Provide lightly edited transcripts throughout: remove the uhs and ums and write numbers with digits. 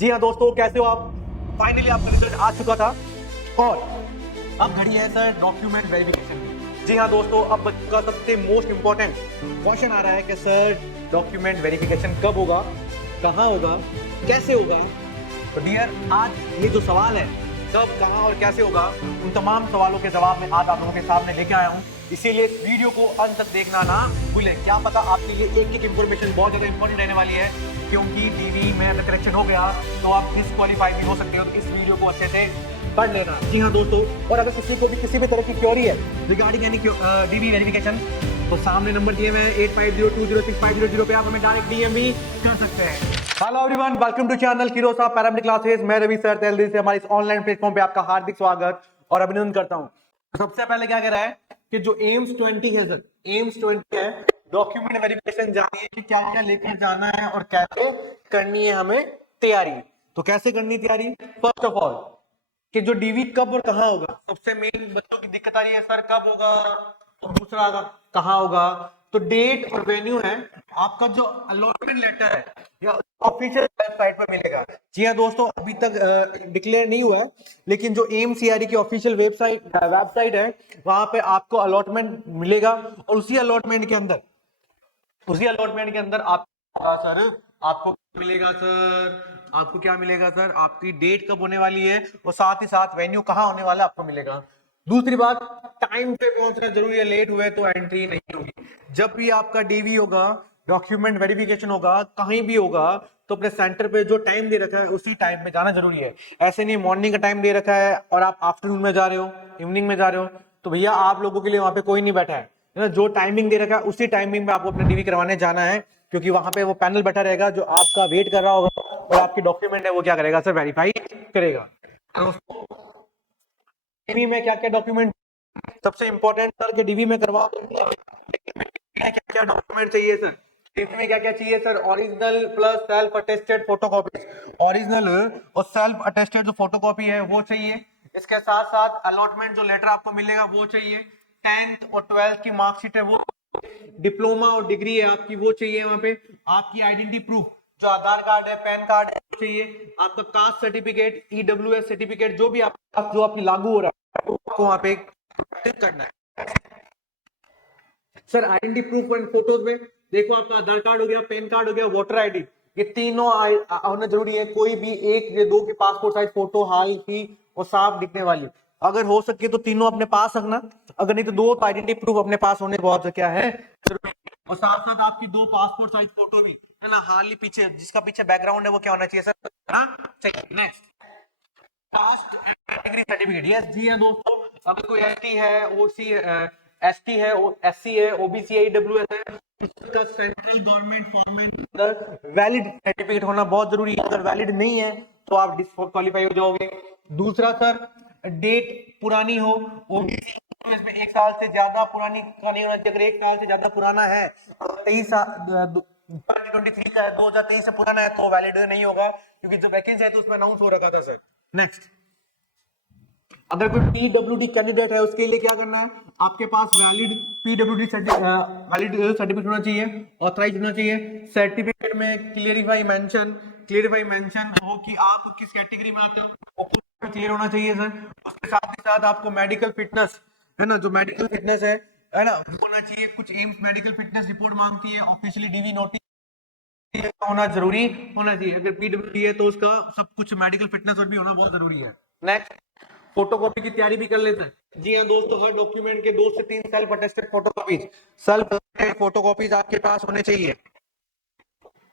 जी हाँ दोस्तों, कैसे हो आप? फाइनली आपका रिजल्ट आ चुका था और अब घड़ी है सर डॉक्यूमेंट वेरिफिकेशन की। जी हाँ दोस्तों, अब बच्चों का सबसे मोस्ट इंपॉर्टेंट क्वेश्चन आ रहा है कि सर डॉक्यूमेंट वेरिफिकेशन कब होगा, कहाँ होगा, कैसे होगा। तो डियर, आज ये जो सवाल है कब, कहाँ और कैसे होगा, उन तमाम सवालों के जवाब मैं आज आप लोगों के सामने लेके आया हूँ। इसीलिए इस वीडियो को अंत तक देखना ना भूलें। क्या पता आपके लिए एक एक इंफॉर्मेशन बहुत ज्यादा इंपॉर्टेंट रहने वाली है, क्योंकि डीवी में अगर करेक्शन हो गया तो आप डिसक्वालीफाई भी हो सकते हो। तो इस वीडियो को अच्छे से पढ़ लेना। जी हाँ दोस्तों, और अगर किसी को भी किसी भी तरह की क्वेरी है रिगार्डिंग एनी डीवी वेरिफिकेशन, तो सामने नंबर दिए हुए हैं 85020650 पे आप हमें डायरेक्ट डीएम भी कर सकते हैं। Hello everyone, welcome to channel किरोसा पैरामेडिक क्लासेस। मैं रवि सर दिल्ली से हमारे इस ऑनलाइन प्लेटफॉर्म पे आपका हार्दिक स्वागत और अभिनंदन करता हूं। सबसे पहले क्या कह रहा है कि जो एम्स 20 है सर, एम्स 20 है, डॉक्यूमेंट वेरिफिकेशन जानिए कि क्या क्या लेकर जाना है और कैसे करनी है हमें तैयारी। तो कैसे करनी तैयारी? फर्स्ट ऑफ ऑल कि जो डीवी कब और कहाँ होगा। सबसे मेन बच्चों की दिक्कत आ रही है सर कब होगा और दूसरा कहाँ होगा। तो डेट और वेन्यू है, आपका जो अलॉटमेंट लेटर है या ऑफिशियल वेबसाइट पर मिलेगा। जी हाँ दोस्तों, अभी तक डिक्लेयर नहीं हुआ है, लेकिन जो एमसीआरई की ऑफिशियल वेबसाइट है वहां पे आपको अलॉटमेंट मिलेगा। और उसी अलॉटमेंट के अंदर आप सर आपको मिलेगा सर, आपको क्या मिलेगा सर, आपकी डेट कब होने वाली है और साथ ही साथ वेन्यू कहाँ होने वाला आपको मिलेगा। दूसरी बात, टाइम पे पहुंचना जरूरी है, लेट हुए तो एंट्री नहीं होगी। जब भी आपका डीवी होगा, डॉक्यूमेंट वेरिफिकेशन होगा, कहीं भी होगा, तो अपने सेंटर पे जो टाइम दे रखा है उसी टाइम पे जाना जरूरी है। ऐसे नहीं मॉर्निंग का टाइम दे रखा है और आप आफ्टरनून में जा रहे हो, इवनिंग में जा रहे हो, तो भैया आप लोगों के लिए वहां पे कोई नहीं बैठा है ना। जो टाइमिंग दे रखा है उसी टाइमिंग में आपको अपना डीवी करवाने जाना है, क्योंकि वहां पे वो पैनल बैठा रहेगा जो आपका वेट कर रहा होगा और आपकी डॉक्यूमेंट है वो क्या करेगा सर, वेरीफाई करेगा। डीवी में क्या क्या डॉक्यूमेंट सबसे इंपॉर्टेंट सर के डीवी में करवा क्या क्या डॉक्यूमेंट चाहिए सर? इसमें क्या क्या चाहिए sir? Original plus self attested photocopy. Original और सेल्फ अटेस्टेड जो फोटोकॉपी है वो चाहिए। इसके साथ साथ अलॉटमेंट जो लेटर आपको मिलेगा वो चाहिए। 10th और 12th की मार्कशीट है वो, डिप्लोमा और डिग्री है आपकी वो चाहिए। वहां पे आपकी आइडेंटिटी प्रूफ जो आधार कार्ड है, पैन कार्ड है वो चाहिए। आपका कास्ट सर्टिफिकेट, ईडब्ल्यूएस सर्टिफिकेट जो भी आप जो आपकी लागू हो रहा है आपको वहां पे करना है sir. Identity proof and photos में देखो, आपका आधार कार्ड हो गया, पैन कार्ड हो गया, वोटर आईडी, ये तीनों होना जरूरी है। कोई भी एक या दो की पासपोर्ट साइज फोटो हाल की और साफ दिखने वाली, अगर हो सके तो तीनों अपने पास रखना। अगर नहीं तो दो आइडेंटिटी प्रूफ अपने पास होने बहुत क्या है जरूरी। और साथ साथ आपकी दो पासपोर्ट साइज फोटो भी है ना, हाल ही पीछे जिसका पीछे बैकग्राउंड है वो क्या होना चाहिए सर, हाँ चाहिए। Next, caste category certificate. Yes जी हाँ दोस्तों, अगर कोई एसटी है, ओसी एसटी है, एससी है, ओबीसी है, ईडब्ल्यूएस है, उसका central government format valid certificate होना बहुत जरूरी है। अगर वैलिड नहीं है तो आप डिस्क्वालीफाई हो जाओगे। दूसरा सर, डेट पुरानी हो, ओबीसी में 1 साल से ज्यादा पुरानी का नहीं होना चाहिए। अगर 1 साल से ज्यादा पुराना है, 2023 का है, 2023 से पुराना है तो वैलिड नहीं होगा, क्योंकि जो वैकेंसी है तो उसमें अनाउंस हो रखा था सर। नेक्स्ट, अगर कोई पीडब्ल्यूडी कैंडिडेट है उसके लिए क्या करना है, आपके पास वैलिड पीडब्ल्यूडी सर्टिफिकेट होना चाहिए, ऑथराइज होना चाहिए। सर्टिफिकेट में क्लियरिफाई मेंशन हो कि आप किस कैटेगरी में आते हो, क्लियर होना चाहिए सर। उसके साथ ही साथ आपको मेडिकल फिटनेस है ना, जो मेडिकल फिटनेस है ना वो होना चाहिए। कुछ एम्स मेडिकल फिटनेस रिपोर्ट मांगती है, ऑफिशियली डीवी नोटिस होना जरूरी होना चाहिए। अगर पीडब्ल्यूडी है तो उसका सब कुछ मेडिकल फिटनेस भी होना बहुत जरूरी है। नेक्स्ट, फोटोकॉपी की तैयारी भी कर लेते हैं। जी हाँ दोस्तों, हर डॉक्यूमेंट के 2 से 3 सेल्फ अटेस्टेड फोटोकॉपीज आपके पास होने चाहिए।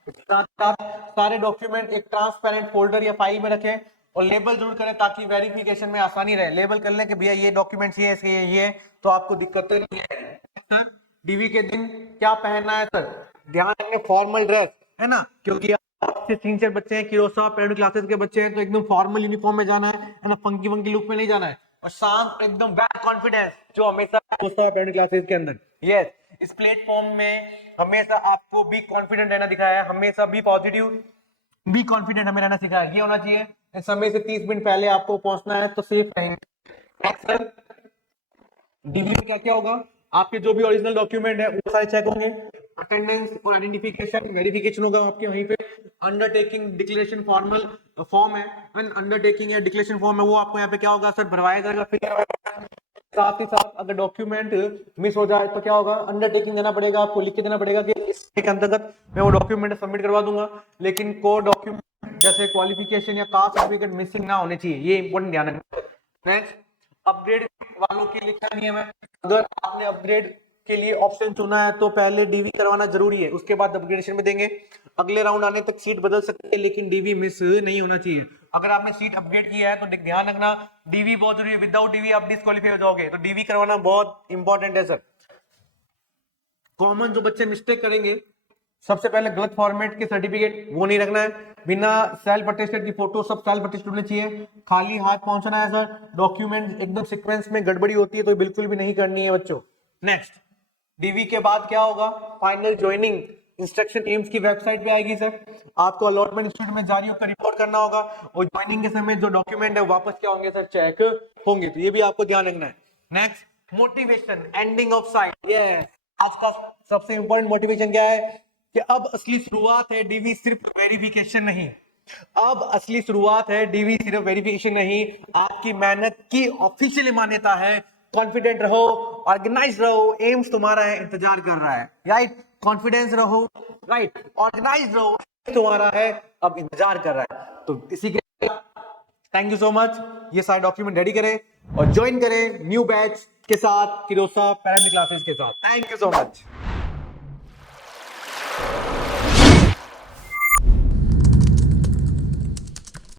साथ साथ सारे डॉक्यूमेंट एक ट्रांसपेरेंट फोल्डर या फाइल में रखें और लेबल जरूर करें ताकि वेरिफिकेशन में आसानी रहे। लेबल कर लें कि भैया ये डॉक्यूमेंट्स ये तो आपको दिक्कत नहीं है। सर, डीवी के दिन क्या पहनना है सर? ध्यान रखें फॉर्मल ड्रेस है ना, क्योंकि आपसे सिंसियर बच्चे हैं, किरोसा पैरामेडिक क्लासेस के बच्चे हैं, तो एकदम फॉर्मल यूनिफॉर्म में जाना है ना, फंकी वंकी लुक में नहीं जाना है। और शांत एकदम वेल कॉन्फिडेंस जो हमेशा पैरामेडिक क्लासेस के अंदर। यस, इस प्लेटफॉर्म में हमेशा आपको बी कॉन्फिडेंट रहना दिखाया है, हमेशा बी पॉजिटिव, बी कॉन्फिडेंट हमें रहना सिखाया है। ये होना चाहिए। समय से 30 मिनट पहले आपको पहुंचना है तो सेफ रहेंगे। डीवी में क्या क्या होगा, आपके जो भी ओरिजिनल डॉक्यूमेंट है वो सारे चेक होंगे। अटेंडेंस और आइडेंटिफिकेशन वेरिफिकेशन होगा आपके वहीं पे। अंडरटेकिंग डिक्लेरेशन फॉर्मल फॉर्म है, एंड अंडरटेकिंग या डिक्लेरेशन फॉर्म है वो आपको यहाँ पे क्या होगा सर भरवाया जाएगा। फिर साथ ही साथ अगर डॉक्यूमेंट मिस हो जाए तो क्या होगा, अंडरटेकिंग देना पड़ेगा आपको, लिख के देना पड़ेगा कि इसके अंतर्गत मैं वो डॉक्यूमेंट सबमिट करवा दूंगा, लेकिन को डॉक्यूमेंट जैसे क्वालिफिकेशन या कास्ट सर्टिफिकेट मिसिंग ना होने चाहिए, ये इंपॉर्टेंट ध्यान रखना। नेक्स्ट, अपग्रेड वालों के लिए क्या नियम है, अगर आपने अपग्रेड के लिए ऑप्शन चुना है तो पहले डीवी करवाना जरूरी है, उसके बाद अपग्रेडेशन में देंगे। अगले राउंड आने तक सीट बदल सकते हैं लेकिन डीवी मिस नहीं होना चाहिए। अगर आपने सीट अपग्रेड किया है तो ध्यान रखना डीवी बहुत जरूरी है, विदाउट डीवी आप डिस्क्वालीफाई हो जाओगे, तो डीवी करवाना बहुत इंपॉर्टेंट है सर। कॉमन जो बच्चे मिस्टेक करेंगे, सबसे पहले गलत फॉर्मेट के सर्टिफिकेट वो नहीं रखना है, बिना सेल्फ अटेस्टेड की फोटो, सब सेल्फ अटेस्टेड होने चाहिए, खाली हाथ पहुंचना है सर, डॉक्यूमेंट एकदम सीक्वेंस में गड़बड़ी होती है तो बिल्कुल भी नहीं करनी है बच्चों। नेक्स्ट, डीवी के बाद क्या होगा, फाइनल ज्वाइनिंग इंस्ट्रक्शन एम्स की वेबसाइट पे आएगी सर, आपको अलॉटमेंट इंस्टीट्यूट में जारी होकर रिपोर्ट करना होगा, और ज्वाइनिंग के समय जो डॉक्यूमेंट है वापस क्या होंगे सर, चेक होंगे, तो ये भी आपको ध्यान रखना है। Next, motivation ending of site, ये आज का सबसे इंपॉर्टेंट मोटिवेशन क्या है कि अब असली शुरुआत है, डीवी सिर्फ वेरिफिकेशन नहीं, अब असली शुरुआत है, डीवी सिर्फ वेरिफिकेशन नहीं, आपकी मेहनत की ऑफिशियल मान्यता है। कॉन्फिडेंट रहो, ऑर्गेनाइज रहो, एम्स तुम्हारा है, इंतजार कर रहा है, राइट, कॉन्फिडेंस रहो, राइट, ऑर्गेनाइज रहो, तुम्हारा है, अब इंतजार कर रहा है। तो इसी के थैंक यू सो मच, ये सारे डॉक्यूमेंट रेडी करें और ज्वाइन करें न्यू बैच के साथ, फिरोसा पैरामिड क्लासेस के साथ। Thank you so much.